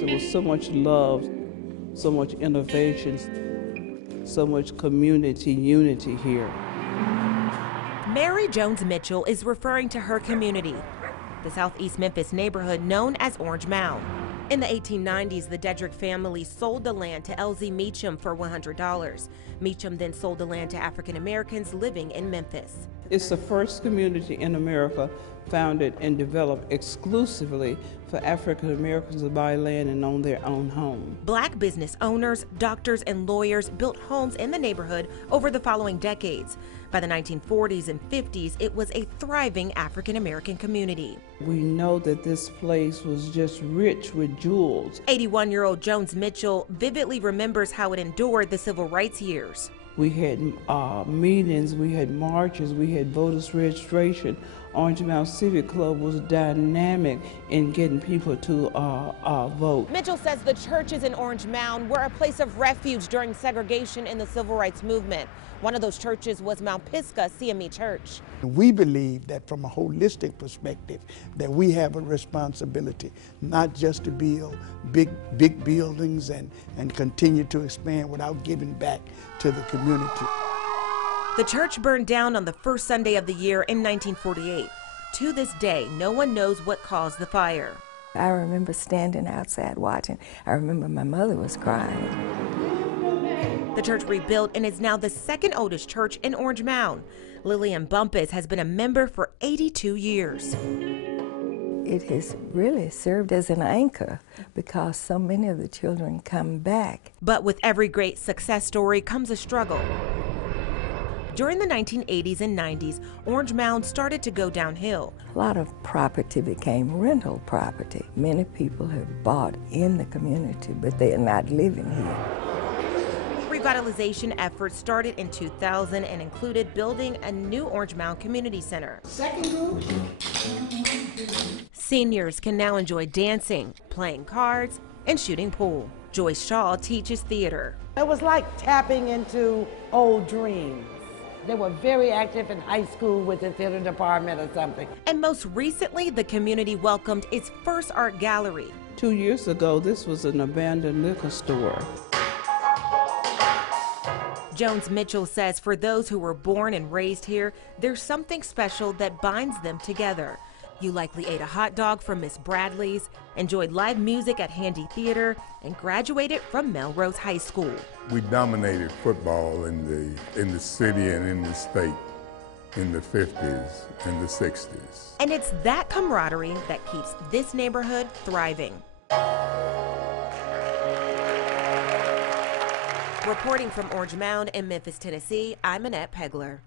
There was so much love, so much innovation, so much community unity here. Mary Jones Mitchell is referring to her community, the Southeast Memphis neighborhood known as Orange Mound. In the 1890s, the Dedrick family sold the land to L.Z. Meacham for $100. Meacham then sold the land to African Americans living in Memphis. It's the first community in America founded and developed exclusively for African Americans to buy land and own their own home. Black business owners, doctors, and lawyers built homes in the neighborhood over the following decades. By the 1940s and 50s, it was a thriving African American community. We know that this place was just rich with jewels. 81-year-old Jones Mitchell vividly remembers how it endured the civil rights years. We had meetings, we had marches, we had voters registration. Orange Mound Civic Club was dynamic in getting people to vote. Mitchell says the churches in Orange Mound were a place of refuge during segregation in the civil rights movement. One of those churches was Mount Pisgah CME Church. We believe that from a holistic perspective that we have a responsibility not just to build big buildings and continue to expand without giving back to the community. The church burned down on the first Sunday of the year in 1948. To this day, no one knows what caused the fire. I remember standing outside watching. I remember my mother was crying. The church rebuilt and is now the second oldest church in Orange Mound. Lillian Bumpus has been a member for 82 years. It has really served as an anchor because so many of the children come back. But with every great success story comes a struggle. During the 1980s and 90s, Orange Mound started to go downhill. A lot of property became rental property. Many people have bought in the community, but they are not living here. Revitalization efforts started in 2000 and included building a new Orange Mound Community Center. Second group. Seniors can now enjoy dancing, playing cards, and shooting pool. Joyce Shaw teaches theater. It was like tapping into old dreams. They were very active in high school with the theater department or something. And most recently, the community welcomed its first art gallery. 2 years ago, this was an abandoned liquor store. Jones Mitchell says for those who were born and raised here, there's something special that binds them together. You likely ate a hot dog from Miss Bradley's, enjoyed live music at Handy Theater, and graduated from Melrose High School. We dominated football in the city and in the state in the 50s and the 60s. And it's that camaraderie that keeps this neighborhood thriving. Reporting from Orange Mound in Memphis, Tennessee, I'm Annette Pegler.